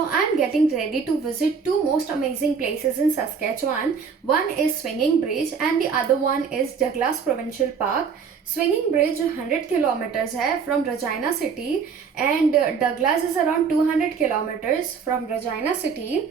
So I'm getting ready to visit two most amazing places in Saskatchewan. One is Swinging Bridge and the other one is Douglas Provincial Park. Swinging Bridge 100 kilometers है from Regina City and Douglas is around 200 kilometers from Regina City.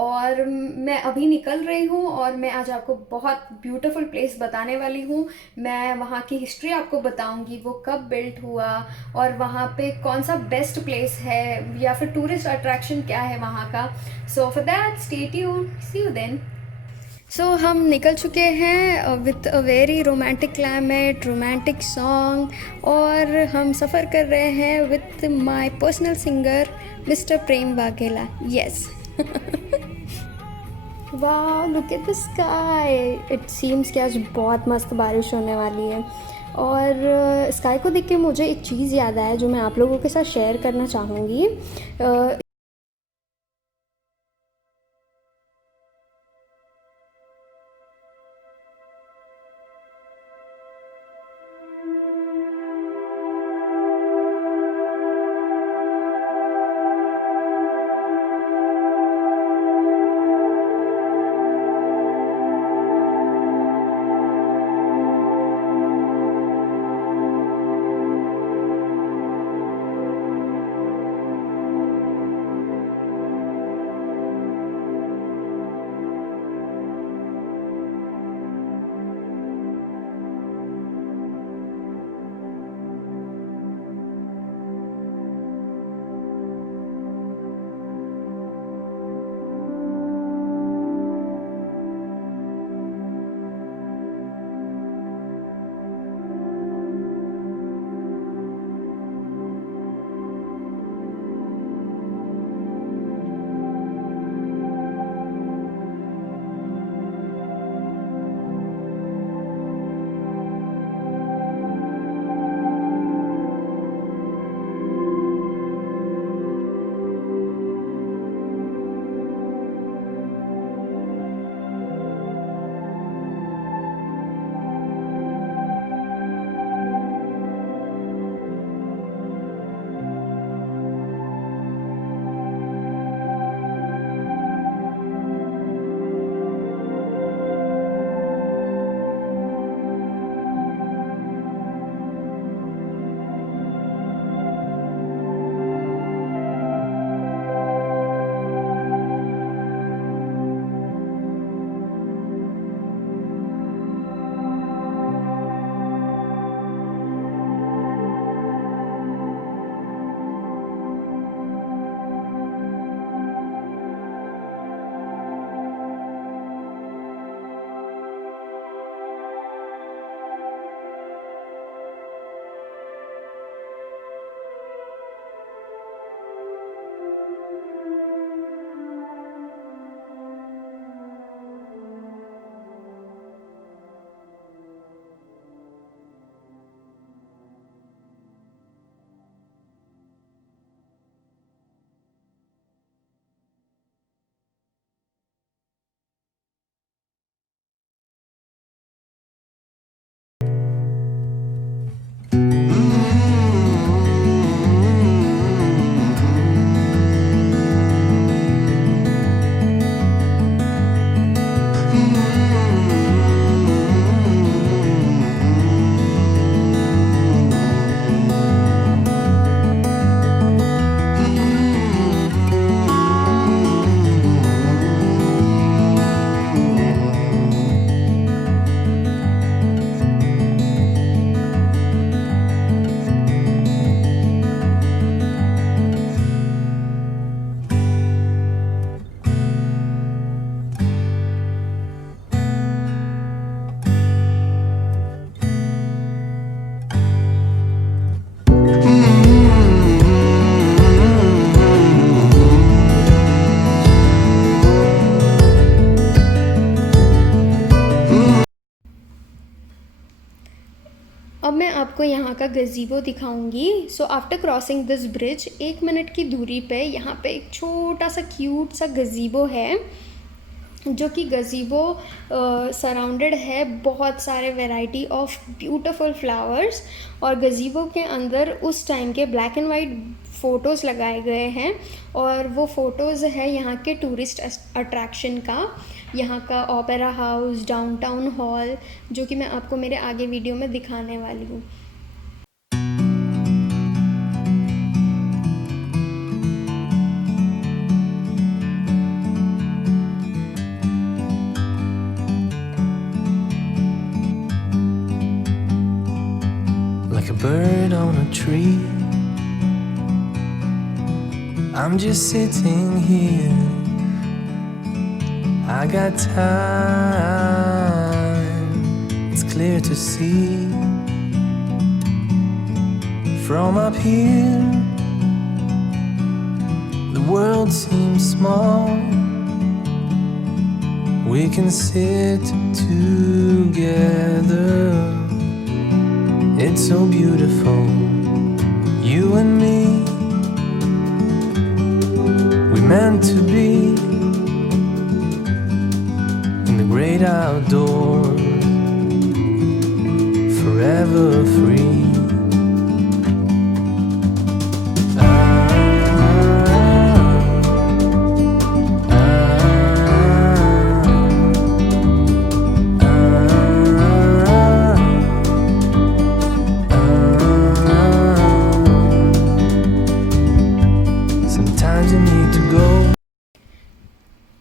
और मैं अभी निकल रही हूँ और मैं आज आपको बहुत ब्यूटीफुल प्लेस बताने वाली हूँ। मैं वहाँ की हिस्ट्री आपको बताऊँगी, वो कब बिल्ट हुआ और वहाँ पे कौन सा बेस्ट प्लेस है या फिर टूरिस्ट अट्रैक्शन क्या है वहाँ का। So for that stay tuned, see you then. So हम निकल चुके हैं with a very romantic climate, romantic song, और हम सफ़र कर रहे हैं with my personal singer mister Prem Vaghela. Yes. वाह, look at the sky. It seems कि आज बहुत मस्त बारिश होने वाली है। और स्काई को देख के मुझे एक चीज़ याद आया जो मैं आप लोगों के साथ शेयर करना चाहूँगी। अब मैं आपको यहाँ का गज़ीबो दिखाऊंगी। So after crossing this bridge 1 मिनट की दूरी पे यहाँ पे एक छोटा सा क्यूट सा गज़ीबो है, जो कि गज़ीबो सराउंडेड है बहुत सारे वैरायटी ऑफ ब्यूटीफुल फ्लावर्स। और गज़ीबो के अंदर उस टाइम के ब्लैक एंड वाइट फ़ोटोज़ लगाए गए हैं और वो फ़ोटोज़ है यहाँ के टूरिस्ट अट्रैक्शन का, यहाँ का ओपेरा हाउस, डाउनटाउन हॉल, जो कि मैं आपको मेरे आगे वीडियो में दिखाने वाली हूँ। Like a bird on a tree, I'm just sitting here. I got time, it's clear to see. From up here, the world seems small. We can sit together. It's so beautiful, you and me. We meant to be in the great outdoors, forever free. Sometimes you need to go.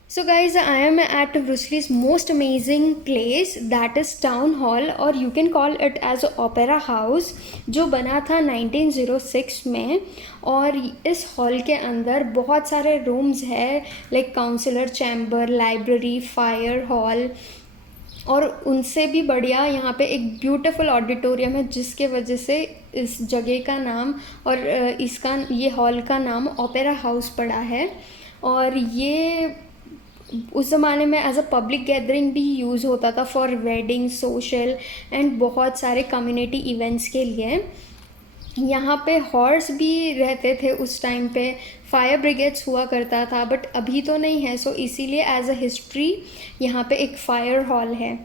So guys, I am at Bruce most amazing place, that is Town Hall, और you can call it as Opera House, जो बना था 1906 में। और इस हॉल के अंदर बहुत सारे रूम्स हैं, like counsellor chamber, library, fire hall, और उनसे भी बढ़िया यहाँ पे एक ब्यूटीफुल ऑडिटोरियम है, जिसके वजह से इस जगह का नाम और ये हॉल का नाम ओपेरा हाउस पड़ा है। और ये उस ज़माने में एज अ पब्लिक गैदरिंग भी यूज़ होता था फॉर वेडिंग, सोशल एंड बहुत सारे कम्युनिटी इवेंट्स के लिए। यहाँ पे हॉर्स भी रहते थे उस टाइम पे, फायर ब्रिगेड्स हुआ करता था, बट अभी तो नहीं है। सो इसीलिए एज अ हिस्ट्री यहाँ पे एक फायर हॉल है।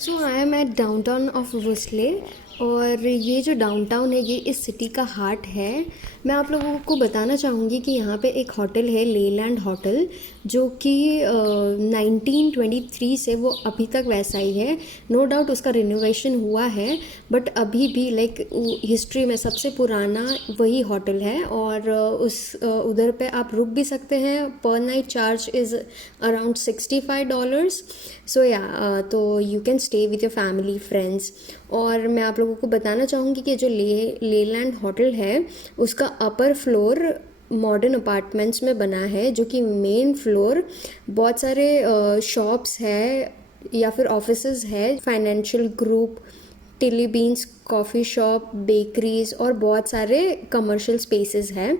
So I am at downtown of Wolseley, और ये जो डाउनटाउन है ये इस सिटी का हार्ट है। मैं आप लोगों को बताना चाहूँगी कि यहाँ पे एक होटल है, लेलैंड होटल, जो कि 1923 से वो अभी तक वैसा ही है। नो डाउट उसका रिनोवेशन हुआ है, बट अभी भी लाइक हिस्ट्री में सबसे पुराना वही होटल है। और उधर पे आप रुक भी सकते हैं। पर नाइट चार्ज इज़ अराउंड $65। सो या तो you can stay with your family, friends. और मैं आप लोगों को बताना चाहूँगी कि जो लेलैंड होटल है उसका अपर फ्लोर मॉडर्न अपार्टमेंट्स में बना है, जो कि मेन फ्लोर बहुत सारे शॉप्स है या फिर ऑफिसेज है, financial group, Tilly beans coffee shop, bakeries और बहुत सारे कमर्शियल स्पेसेस है।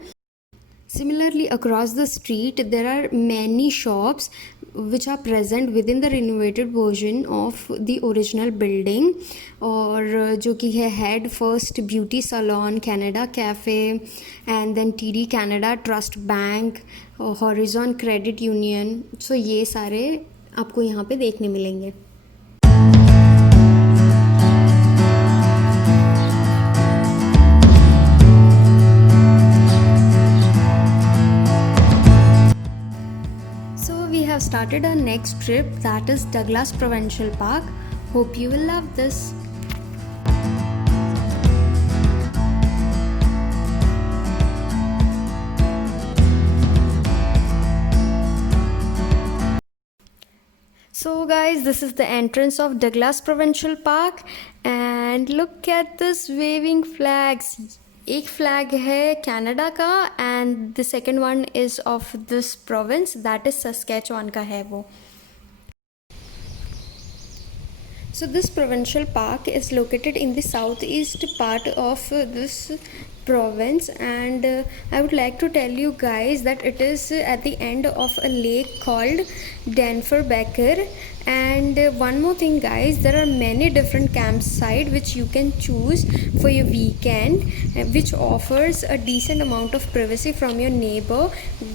Similarly, across the street, there are many shops which are present within the renovated version of the original building, और जो कि है head first beauty salon, Canada cafe, and then TD Canada trust bank, horizon credit union. So ये सारे आपको यहाँ पे देखने मिलेंगे. So we have started our next trip, that is Douglas Provincial Park. Hope you will love this. So guys, this is the entrance of Douglas Provincial Park and look at this waving flags. एक flag है Canada का and the second one is of this province, that is Saskatchewan का है वो. So this provincial park is located in the southeast part of this province, and I would like to tell you guys that it is at the end of a lake called Denver Becker. And one more thing guys, there are many different campsites which you can choose for your weekend, which offers a decent amount of privacy from your neighbor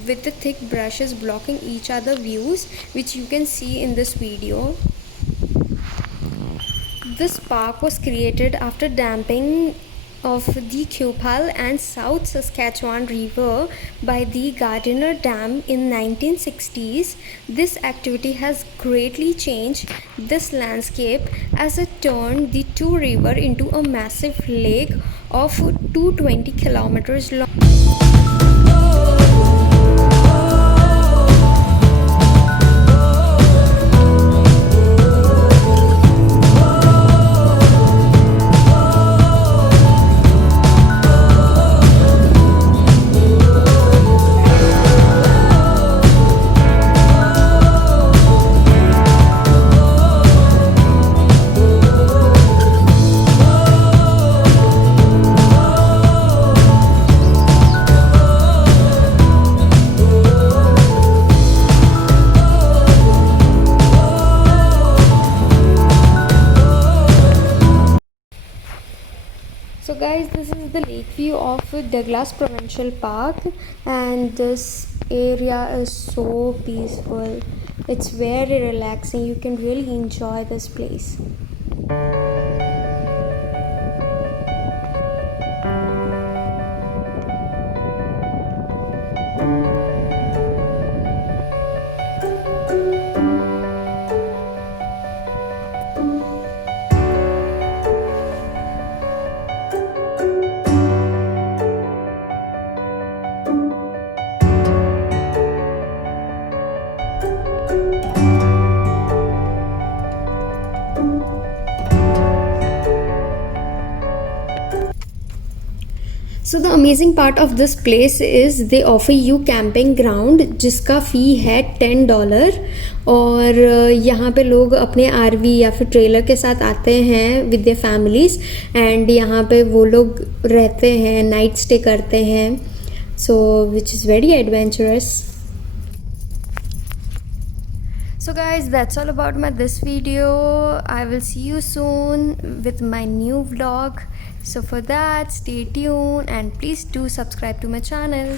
with the thick brushes blocking each other views, which you can see in this video. This park was created after damming of the Qupal and South Saskatchewan River by the Gardiner Dam in 1960s. This activity has greatly changed this landscape as it turned the two rivers into a massive lake of 220 kilometers long. So guys, this is the lake view of Douglas Provincial Park, and this area is so peaceful. It's very relaxing. You can really enjoy this place. So the amazing part of this place is they offer you camping ground जिसका फ़ी है $10, और यहाँ पे लोग अपने RV या फिर ट्रेलर के साथ आते हैं विद देयर फैमिलीज़, एंड यहाँ पे वो लोग रहते हैं, नाइट स्टे करते हैं, so which is very adventurous. So guys, that's all about this video. I will see you soon with my new vlog. So for that, stay tuned and please do subscribe to my channel.